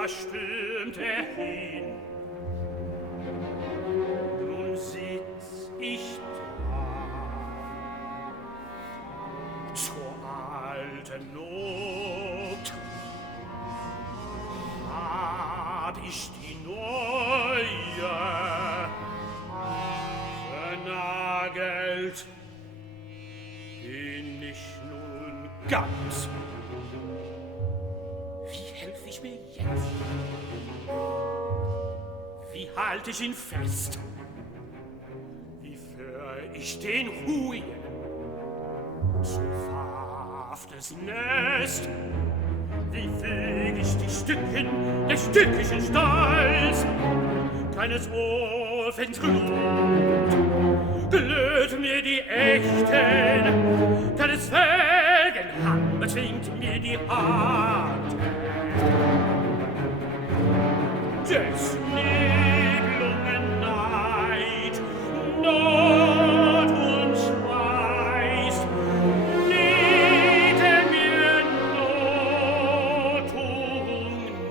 da stürmt er hin. Nun sitz ich da, zur alten Not, hab ich die neue vernagelt, bin ich nun ganz. Wie helf ich mir jetzt? Wie halt ich ihn fest? Wie führ ich den Huyen zu verhaftes Nest? Wie füg ich die Stücken des stückischen Stalls? Keines Ofens Glut glüht mir die Echten, keines Felgenhang bezwingt mir die Hand. Des